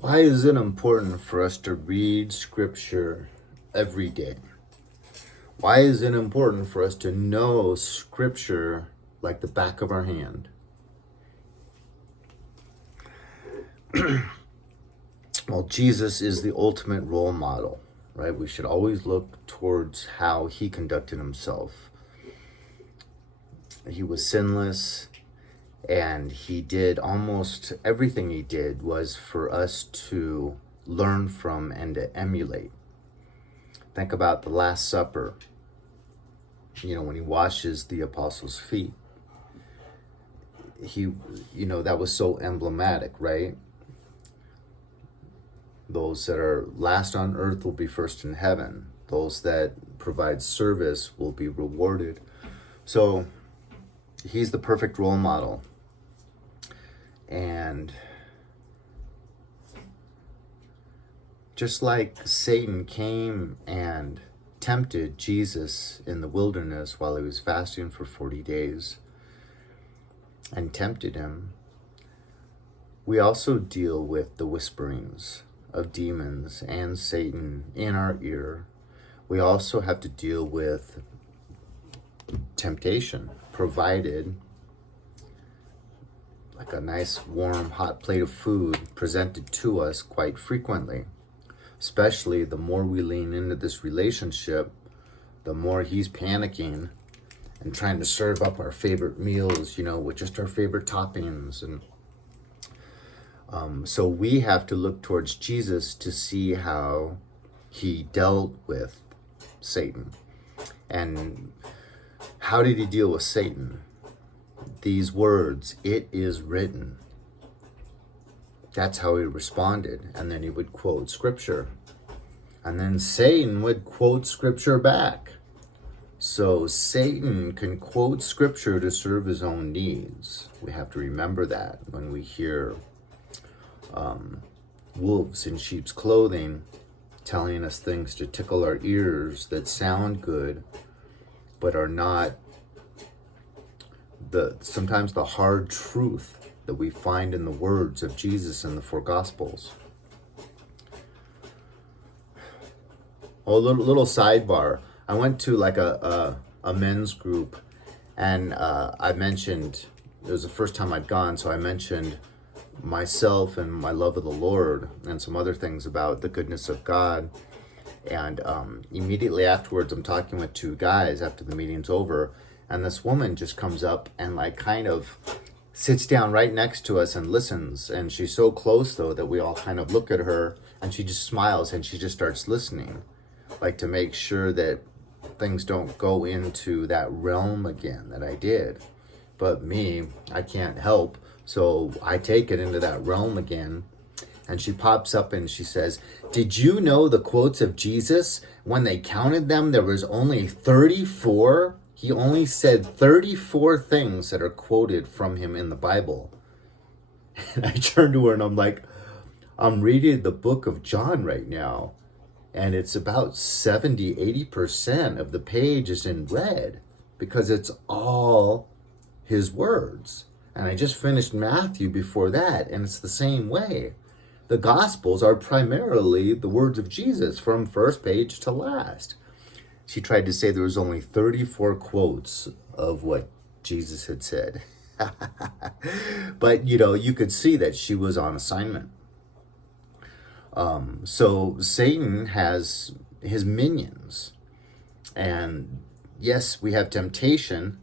Why is it important for us to read scripture every day? Why is it important for us to know scripture like the back of our hand? Well, Jesus is the ultimate role model, right? We should always look towards how he conducted himself. He was sinless, and he did almost everything he did was for us to learn from and to emulate. Think about the Last Supper, when he washes the apostles' feet. That was so emblematic, right? Those that are last on earth will be first in heaven. Those that provide service will be rewarded. So he's the perfect role model. And just like Satan came and tempted Jesus in the wilderness while he was fasting for 40 days and tempted him, we also deal with the whisperings of demons and Satan in our ear. We also have to deal with temptation, provided like a nice warm hot plate of food presented to us quite frequently. Especially the more we lean into this relationship, the more he's panicking and trying to serve up our favorite meals, with just our favorite toppings. And so we have to look towards Jesus to see how he dealt with Satan. And how did he deal with Satan? These words, "It is written." That's how he responded. And then he would quote scripture. And then Satan would quote scripture back. So Satan can quote scripture to serve his own needs. We have to remember that when we hear wolves in sheep's clothing telling us things to tickle our ears that sound good, but are not sometimes the hard truth that we find in the words of Jesus in the four Gospels. Oh, little sidebar. I went to like a men's group, and I mentioned, it was the first time I'd gone, so I mentioned myself and my love of the Lord and some other things about the goodness of God. And immediately afterwards, I'm talking with two guys after the meeting's over, and this woman just comes up and like kind of sits down right next to us and listens. And she's so close though that we all kind of look at her, and she just smiles and she just starts listening, like to make sure that things don't go into that realm again that I did. But me, I can't help, so I take it into that realm again. And she pops up and she says, "Did you know the quotes of Jesus, when they counted them, there was only 34? He only said 34 things that are quoted from him in the Bible." And I turned to her and I'm like, "I'm reading the book of John right now, and it's about 70-80% of the page is in red because it's all his words. And I just finished Matthew before that, and it's the same way. The Gospels are primarily the words of Jesus from first page to last." She tried to say there was only 34 quotes of what Jesus had said. But, you could see that she was on assignment. So Satan has his minions. And yes, we have temptation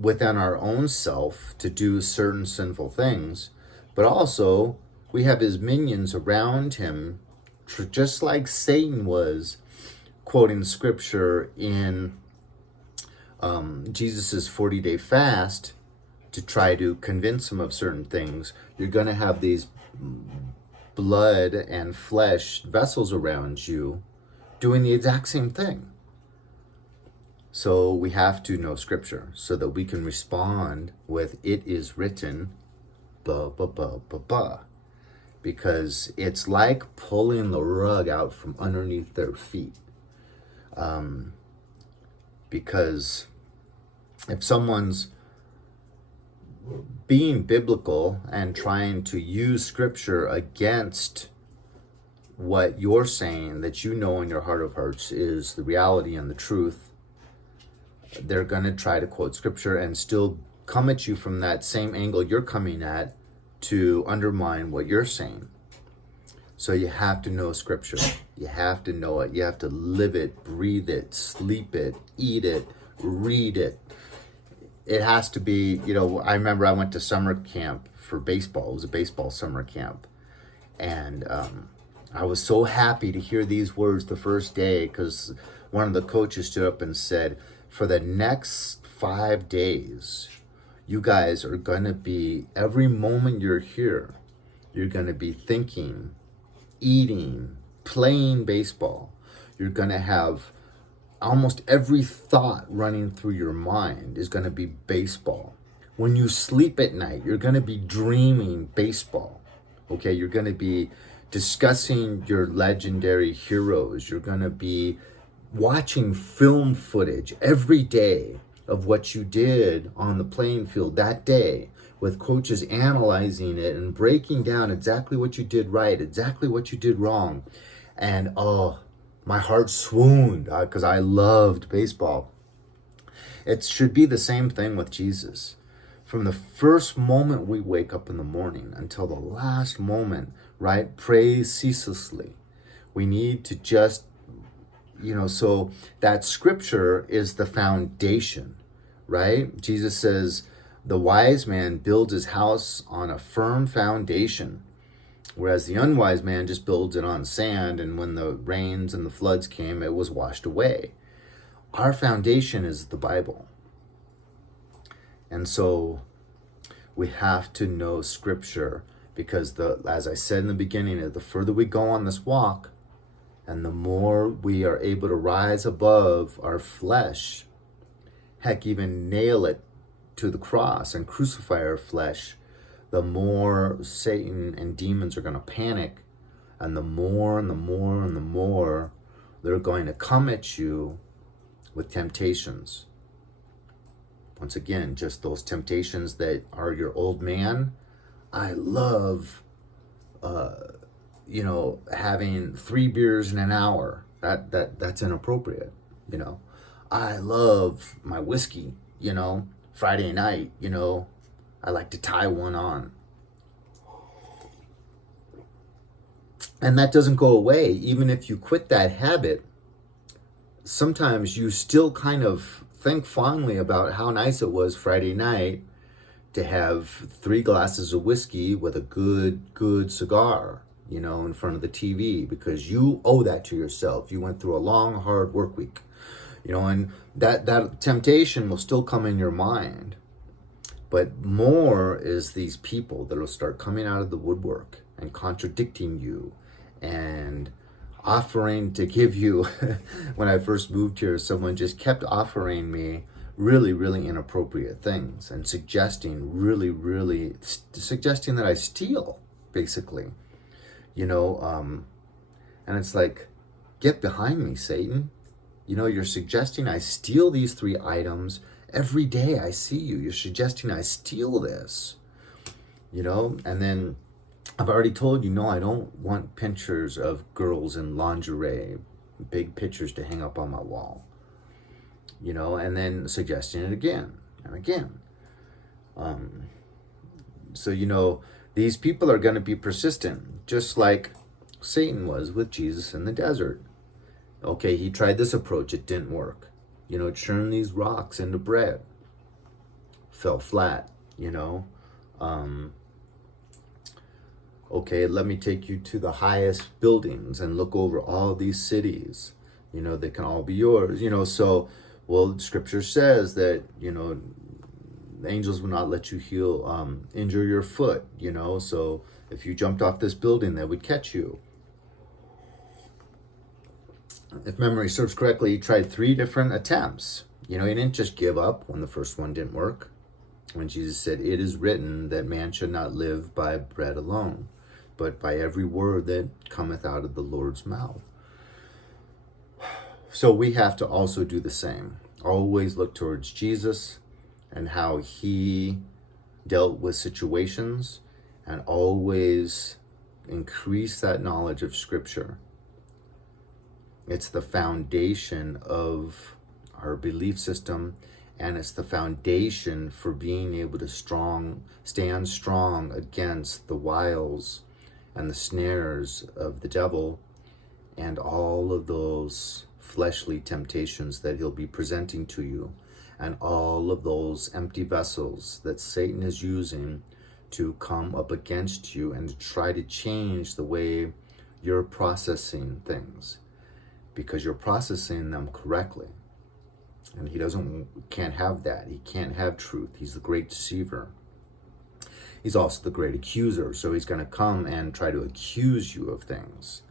within our own self to do certain sinful things, but also we have his minions around him, just like Satan was quoting scripture in Jesus's 40-day fast to try to convince him of certain things. You're going to have these blood and flesh vessels around you doing the exact same thing. So we have to know scripture so that we can respond with "it is written," because it's like pulling the rug out from underneath their feet. Because if someone's being biblical and trying to use scripture against what you're saying that you know in your heart of hearts is the reality and the truth, they're going to try to quote scripture and still come at you from that same angle you're coming at to undermine what you're saying. So you have to know scripture. You have to know it. You have to live it, breathe it, sleep it, eat it, read it. It has to be, I remember I went to summer camp for baseball. It was a baseball summer camp. And I was so happy to hear these words the first day, because one of the coaches stood up and said, for the next 5 days, you guys are going to be, every moment you're here, you're going to be thinking, eating, playing baseball. You're going to have almost every thought running through your mind is going to be baseball. When you sleep at night, you're going to be dreaming baseball. Okay, you're going to be discussing your legendary heroes. You're going to be watching film footage every day of what you did on the playing field that day, with coaches analyzing it and breaking down exactly what you did right, exactly what you did wrong. And my heart swooned because I loved baseball. It should be the same thing with Jesus. From the first moment we wake up in the morning until the last moment, right? Pray ceaselessly. We need to just, so that scripture is the foundation, right? Jesus says, the wise man builds his house on a firm foundation, whereas the unwise man just builds it on sand, and when the rains and the floods came, it was washed away. Our foundation is the Bible. And so we have to know scripture, because as I said in the beginning, the further we go on this walk, and the more we are able to rise above our flesh, heck, even nail it to the cross and crucify our flesh, the more Satan and demons are going to panic, and the more and the more and the more they're going to come at you with temptations. Once again, just those temptations that are your old man. I love, having 3 beers in an hour. That's inappropriate. I love my whiskey. Friday night. I like to tie one on. And that doesn't go away. Even if you quit that habit, sometimes you still kind of think fondly about how nice it was Friday night to have 3 glasses of whiskey with a good cigar, in front of the TV, because you owe that to yourself. You went through a long, hard work week, and that temptation will still come in your mind. But more is these people that will start coming out of the woodwork and contradicting you and offering to give you. When I first moved here, someone just kept offering me really, really inappropriate things and suggesting that I steal, basically. And it's like, get behind me, Satan. You're suggesting I steal these 3 items. Every day I see you. You're suggesting I steal this. And then I've already told you, no, I don't want pictures of girls in lingerie, big pictures to hang up on my wall. And then suggesting it again and again. So, these people are going to be persistent, just like Satan was with Jesus in the desert. Okay, he tried this approach. It didn't work. Churn these rocks into bread. Fell flat, Okay, let me take you to the highest buildings and look over all these cities. They can all be yours. Scripture says that, the angels will not let you injure your foot, so if you jumped off this building, they would catch you. If memory serves correctly, he tried 3 different attempts. He didn't just give up when the first one didn't work. When Jesus said, it is written that man should not live by bread alone, but by every word that cometh out of the Lord's mouth. So we have to also do the same. Always look towards Jesus and how he dealt with situations, and always increase that knowledge of Scripture. It's the foundation of our belief system, and it's the foundation for being able to stand strong against the wiles and the snares of the devil and all of those fleshly temptations that he'll be presenting to you, and all of those empty vessels that Satan is using to come up against you and to try to change the way you're processing things, because you're processing them correctly. And he can't have that. He can't have truth. He's the great deceiver. He's also the great accuser. So he's going to come and try to accuse you of things.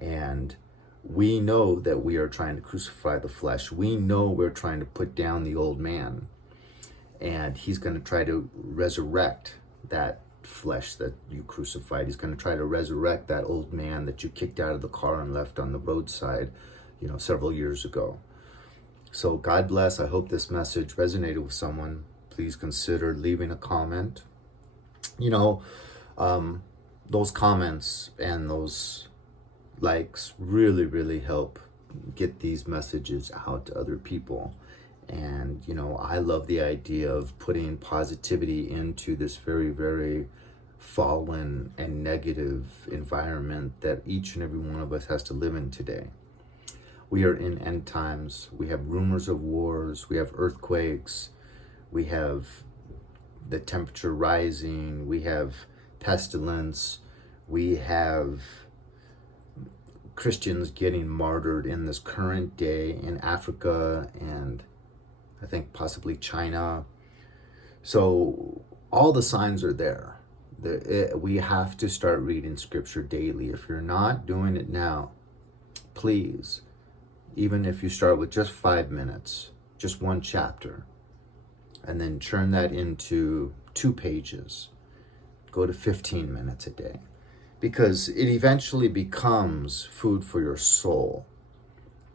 And we know that we are trying to crucify the flesh. We know we're trying to put down the old man. And he's going to try to resurrect that flesh that you crucified. He's going to try to resurrect that old man that you kicked out of the car and left on the roadside, several years ago. So God bless. I hope this message resonated with someone. Please consider leaving a comment. Those comments and those likes really, really help get these messages out to other people. And, I love the idea of putting positivity into this very, very fallen and negative environment that each and every one of us has to live in today. We are in end times. We have rumors of wars. We have earthquakes. We have the temperature rising. We have pestilence. We have Christians getting martyred in this current day in Africa and I think possibly China. So all the signs are there. We have to start reading Scripture daily. If you're not doing it now, please, even if you start with just 5 minutes, just one chapter, and then turn that into 2 pages, go to 15 minutes a day, because it eventually becomes food for your soul.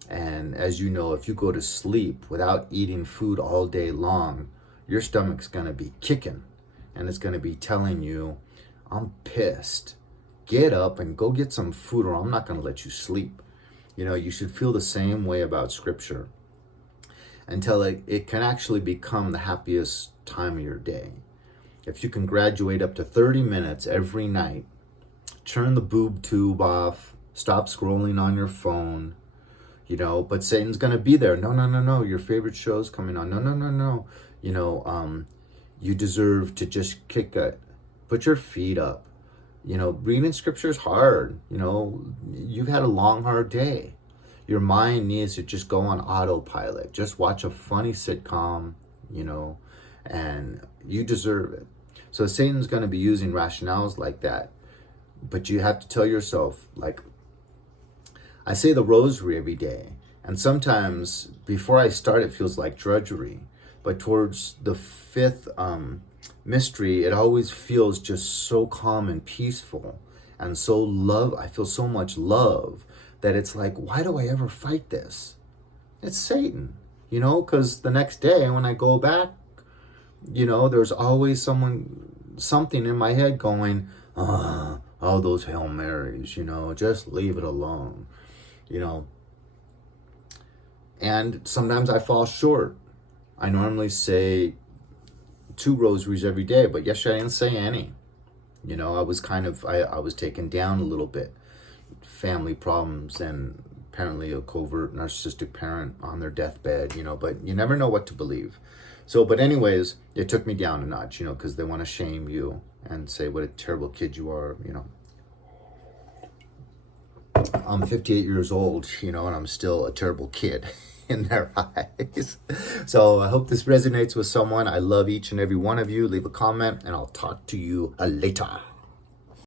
And as you know, if you go to sleep without eating food all day long, your stomach's going to be kicking, and it's going to be telling you, I'm pissed. Get up and go get some food, or I'm not going to let you sleep. You should feel the same way about Scripture until it can actually become the happiest time of your day. If you can graduate up to 30 minutes every night, turn the boob tube off, stop scrolling on your phone, but Satan's going to be there. No, your favorite show's coming on. No. You deserve to just kick it. Put your feet up. Reading Scripture is hard. You've had a long, hard day. Your mind needs to just go on autopilot. Just watch a funny sitcom, and you deserve it. So Satan's going to be using rationales like that. But you have to tell yourself, I say the rosary every day, and sometimes before I start, it feels like drudgery. But towards the 5th mystery, it always feels just so calm and peaceful, and I feel so much love that it's like, why do I ever fight this? It's Satan, because the next day when I go back, there's always something in my head going, all those Hail Marys, just leave it alone. And sometimes I fall short. I normally say 2 rosaries every day, but yesterday I didn't say any. I was I was taken down a little bit. Family problems and apparently a covert narcissistic parent on their deathbed, but you never know what to believe. So, but anyways, it took me down a notch, because they want to shame you and say what a terrible kid you are, I'm 58 years old, and I'm still a terrible kid in their eyes. So I hope this resonates with someone. I love each and every one of you. Leave a comment, and I'll talk to you later.